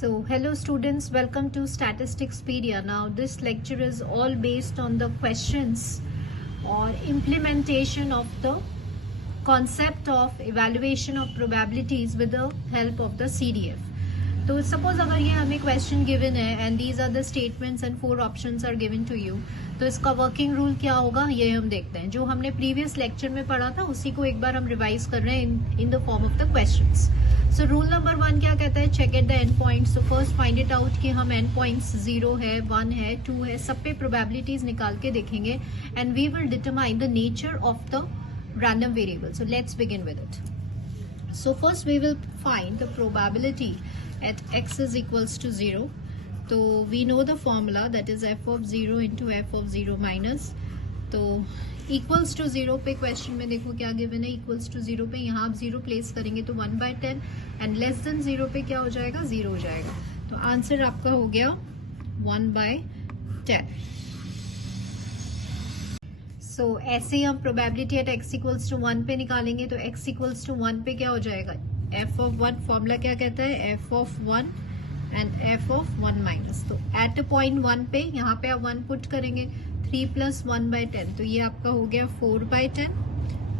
So hello students, welcome to Statisticspedia. Now this lecture is all based on the questions or implementation of the concept of evaluation of probabilities with the help of the CDF. तो suppose अगर ये हमें question given है and these are the statements and 4 options are given to you, तो इसका working rule क्या होगा ये हम देखते हैं. जो हमने प्रीवियस लेक्चर में पढ़ा था उसी को एक बार हम रिवाइज कर रहे हैं in the form of the questions. So rule number 1 क्या कहता है? Check at the end points. So first find it out कि हम एंड पॉइंट्स 0 है, 1 है, 2 है, सब पे प्रोबेबिलिटीज निकाल के देखेंगे and we will determine the nature of the random variable. So let's begin with it. So first we will find the probability at x is equals to 0. So we know the formula, that is f of 0 into f of 0 minus. तो equals to 0 पे question में देखो क्या given है. equals to 0 पे यहाँ आप 0 place करेंगे तो 1/10 एंड लेस देन 0 पे क्या हो जाएगा? 0 हो जाएगा. तो आंसर आपका हो गया 1/10. तो ऐसे ही हम probability at x equals to 1 पे निकालेंगे तो x इक्वल्स टू 1 पे क्या हो जाएगा? f of 1. फॉर्मूला क्या कहता है? f of 1 and f of 1 minus. तो एट अ पॉइंट 1 पे यहाँ पे आप 1 पुट करेंगे. 3 प्लस 1/10 तो ये आपका हो गया 4/10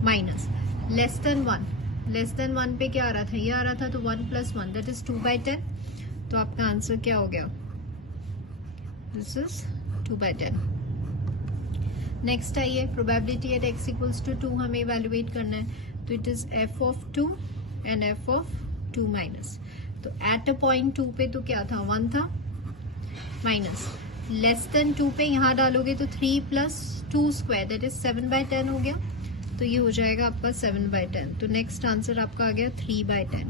minus less than 1. Less than 1 पे क्या आ रहा था? ये आ रहा था तो 1 प्लस 1 दैट इज 2/10. तो आपका आंसर क्या हो गया? This is 2/10. नेक्स्ट आइए, probability at x equals to 2 हमें इवेलुएट करना है. तो it is f of 2 and f of 2 minus. तो एट अ पॉइंट 2 पे तो क्या था? 1 था माइनस लेस देन 2 पे यहाँ डालोगे तो 3 प्लस 2 स्क्वायर दैट इज 7/10 हो गया. तो ये हो जाएगा आपका 7/10. तो नेक्स्ट आंसर आपका आ गया 3/10.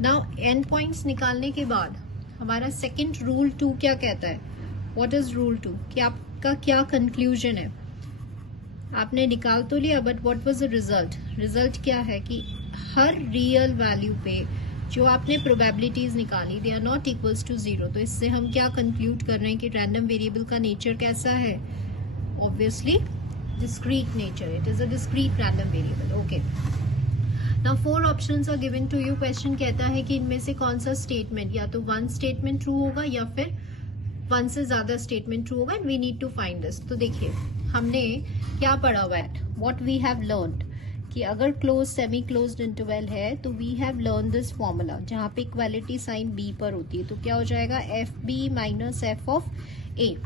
नाउ एंड पॉइंट्स निकालने के बाद हमारा सेकेंड रूल 2 क्या कहता है? What is rule 2? कि आपका क्या कंक्लूजन है? आपने निकाल तो लिया but what was the result? Result क्या है कि हर रियल वैल्यू पे जो आपने प्रोबेबिलिटीज निकाली they are not equals to 0. तो इससे हम क्या कंक्लूड कर रहे हैं कि रैंडम वेरिएबल का नेचर कैसा है? Obviously discrete nature. It is a discrete random variable. Okay, now 4 options are given to you. Question कहता है कि इनमें से कौन सा स्टेटमेंट या तो 1 स्टेटमेंट ट्रू होगा या फिर 1 से ज्यादा स्टेटमेंट ट्रू होगा and we need to find this. तो देखिए हमने क्या पढ़ा हुआ है? व्हाट वी हैव लर्न्ड कि अगर क्लोज सेमी क्लोज्ड इंटरवल है तो we have learn this formula जहां पे इक्वालिटी साइन बी पर होती है. तो क्या हो जाएगा? F B minus F of A.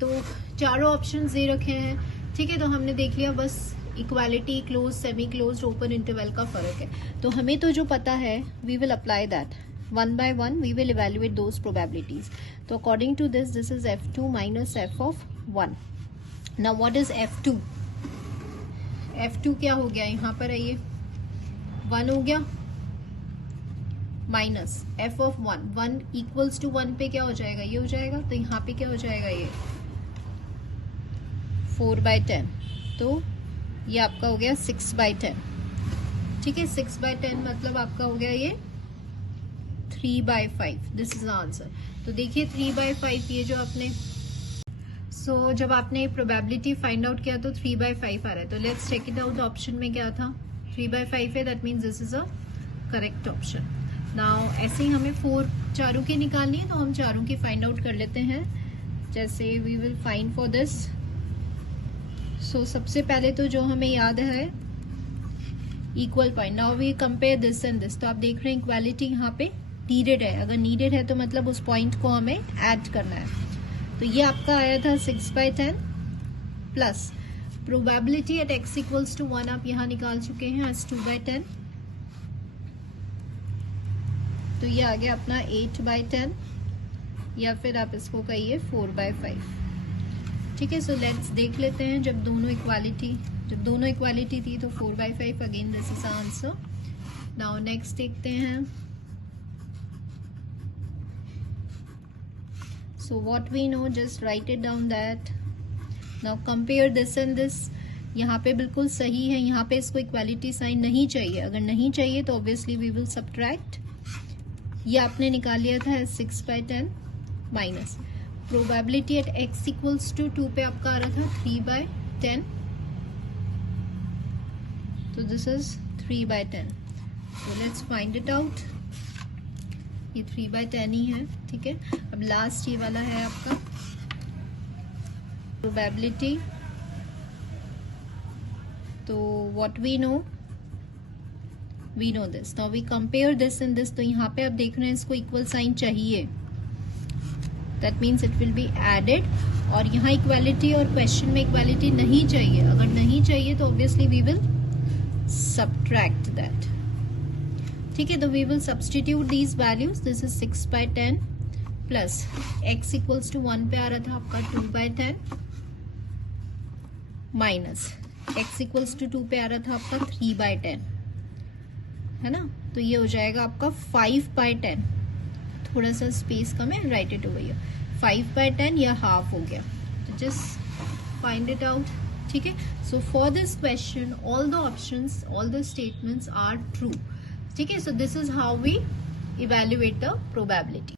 तो चारों ऑप्शन दे रखे हैं. ठीक है, तो हमने देख लिया बस equality, close, semi closed, open interval का फर्क है. तो हमें तो जो पता है we will apply that. One by one we will evaluate those probabilities. So according to this is f2 minus f of 1. Now what is f2? f2 क्या हो गया? यहाँ पर है ये 1 हो गया minus f of 1. 1 equals to 1 पे क्या हो जाएगा? ये हो जाएगा. तो यहाँ पे क्या हो जाएगा? ये 4/10. तो ये आपका हो गया 6/10. ठीक है, 6/10 मतलब आपका हो गया ये 3/5. This is the answer. तो देखिए 3/5 ये जो आपने जब आपने प्रोबेबिलिटी फाइंड आउट किया तो 3/5 आ रहा है. तो let's check it out. Option में क्या था? 3/5 है. That means this is a correct option. Now ऐसे ही हमें 4 चारों की निकालनी है तो हम चारों की फाइंड आउट कर लेते हैं. जैसे we will find for this. So सबसे पहले तो जो हमें याद है equal point. Now we compare this and this. तो आप देख रहे हैं इक्वालिटी यहाँ पे नीडेड है. अगर नीडेड है तो मतलब उस पॉइंट को हमें ऐड करना है. तो ये आपका आया था 6/10 plus probability at x equals to 1 आप यहाँ निकाल चुके हैं एज 2/10. तो ये आ गया अपना 8/10 या फिर आप इसको कहिए 4/5. ठीक है, सो लेट्स देख लेते हैं. जब दोनों इक्वालिटी थी तो 4/5. Again this is answer. Now next देखते हैं. So what we know, just write it down that. Now compare this and this. यहाँ पे बिल्कुल सही है. यहाँ पे इसको इक्वालिटी साइन नहीं चाहिए. अगर नहीं चाहिए तो ऑब्वियसली वी विल सब्ट्रैक्ट. ये आपने निकाल लिया था 6/10 minus probability at x equals to 2 पे आपका आ रहा था 3/10. तो this is 3/10. So let's find it out. ये 3/10 ही है, ठीक है। अब लास्ट ये वाला है आपका प्रोबेबिलिटी। तो what we know this, now we compare this and this. तो यहाँ पे आप देख रहे हैं इसको इक्वल साइन चाहिए, that means it will be added. और यहाँ इक्वालिटी और क्वेश्चन में इक्वालिटी नहीं चाहिए, अगर नहीं चाहिए तो obviously we will subtract that, ठीक है। तो we will substitute these values, this is 6/10 plus x equals to 1 पे आ रहा था आपका 2/10 माइनस x इक्वल्स टू 2 पे आ रहा था आपका 3/10, है ना। तो ये हो जाएगा आपका 5/10, थोड़ा सा स्पेस कम है, राइट इट ओवर हियर, 5/10 या हाफ हो गया। तो जस्ट फाइंड इट आउट, ठीक है। So for this question all the options, all the statements are true, ठीक है। So this is how we evaluate the probability.